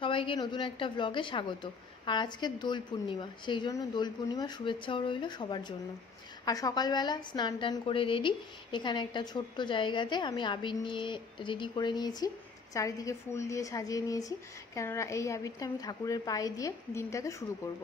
সবাইকে নতুন একটা ব্লগে স্বাগত। আর আজকে দোল পূর্ণিমা, সেই জন্য দোল পূর্ণিমার শুভেচ্ছাও রইল সবার জন্য। আর সকালবেলা স্নান টান করে রেডি, এখানে একটা ছোট্ট জায়গাতে আমি আবির নিয়ে রেডি করে নিয়েছি, চারিদিকে ফুল দিয়ে সাজিয়ে নিয়েছি, কেননা এই আবিরটা আমি ঠাকুরের পায়ে দিয়ে দিনটাকে শুরু করব।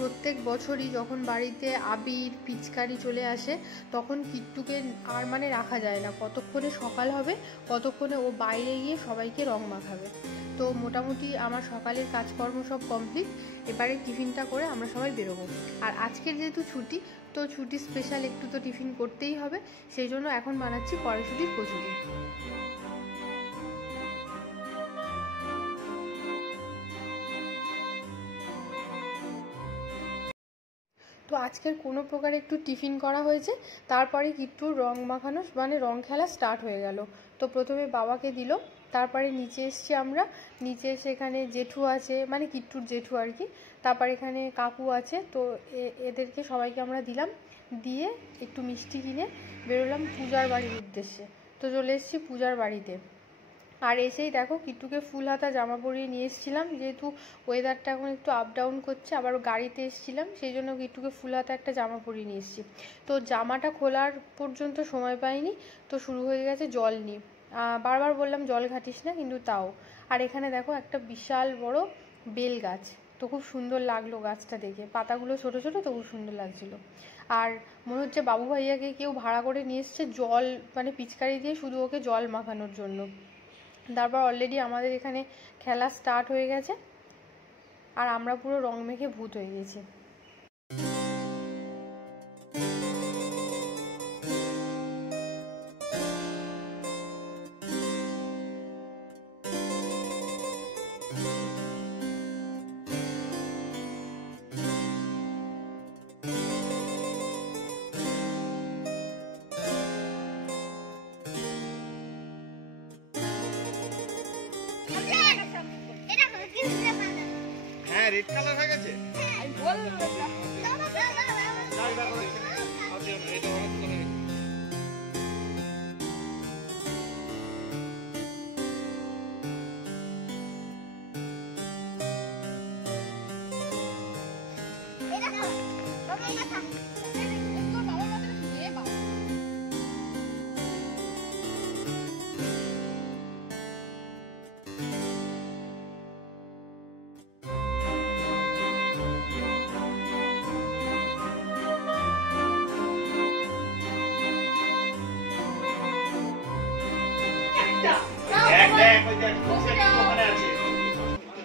প্রত্যেক বছরই যখন বাড়িতে আবির পিচকারি চলে আসে, তখন কিট্টুকে আর রাখা যায় না, কতক্ষণে সকাল হবে, কতক্ষণে ও বাইরে গিয়ে সবাইকে রং মাখাবে। তো মোটামুটি আমার সকালের কাজকর্ম সব কমপ্লিট, এবারে টিফিনটা করে আমরা সবাই বেরোবো। আর আজকের যেহেতু ছুটি, তো ছুটি স্পেশাল একটু তো টিফিন করতেই হবে, সেই জন্য এখন বানাচ্ছি কড়াইশুঁটির কচুরি। তো আজকের কোনো প্রকারে একটু টিফিন করা হয়েছে, তারপরে কিট্টুর রং মাখানো রং খেলা স্টার্ট হয়ে গেল। তো প্রথমে বাবাকে দিল, তারপরে নিচে এসছি আমরা, নিচে এসে এখানে জেঠু আছে, কিট্টুর জেঠু আর কি, তারপর এখানে কাকু আছে, তো এদেরকে সবাইকে আমরা দিলাম, দিয়ে একটু মিষ্টি কিনে বেরোলাম পূজার বাড়ির উদ্দেশ্যে। তো চলে এসেছি পূজার বাড়িতে। আর এসেই দেখো কিট্টুকে ফুল হাতা জামা পরিয়ে নিয়ে এসেছিলাম, যেহেতু ওয়েদারটা এখন একটু আপ ডাউন করছে, আবার গাড়িতে এসেছিলাম, সেই জন্য কিট্টুকে ফুল হাতা একটা জামা পরিয়ে নিয়ে এসেছি। তো জামাটা খোলার পর্যন্ত সময় পাইনি, তো শুরু হয়ে গেছে জল নিয়ে। বারবার বললাম জল ঘাটিস না, কিন্তু তাও। আর এখানে দেখো একটা বিশাল বড় বেল গাছ, তো খুব সুন্দর লাগলো গাছটা দেখে, পাতাগুলো ছোট ছোট, তো খুব সুন্দর লাগছিল। আর মনে হচ্ছে বাবু ভাইয়াকে কেউ ভাড়া করে নিয়ে এসছে জল, পিচকারি দিয়ে শুধু ওকে জল মাখানোর জন্য। তারপর অলরেডি আমাদের এখানে খেলা স্টার্ট হয়ে গেছে, আর আমরা পুরো রং মেখে ভূত হয়ে গেছি। হ্যাঁ, রেড কালার হয়ে গেছে।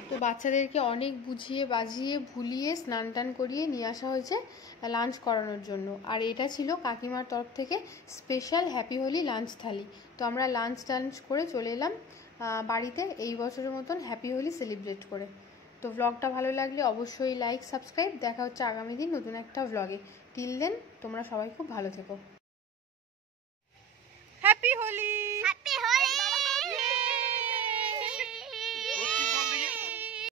তো বাচ্চাদেরকে অনেক বুঝিয়ে বাজিয়ে ভুলিয়ে স্নান টান করিয়ে নিয়ে আসা হয়েছে লাঞ্চ করানোর জন্য। আর এটা ছিল কাকিমার তরফ থেকে স্পেশাল হ্যাপি হোলি লাঞ্চ থালি। তো আমরা লাঞ্চ টাঞ্চ করে চলে এলাম বাড়িতে, এই বছরের মতন হ্যাপি হোলি সেলিব্রেট করে। তো ব্লগটা ভালো লাগলে অবশ্যই লাইক সাবস্ক্রাইব, দেখা হচ্ছে আগামী দিন নতুন একটা ব্লগে। টিল দেন তোমরা সবাই খুব ভালো থেকো। হ্যাপি হোলি। হ্যাপি হোলি।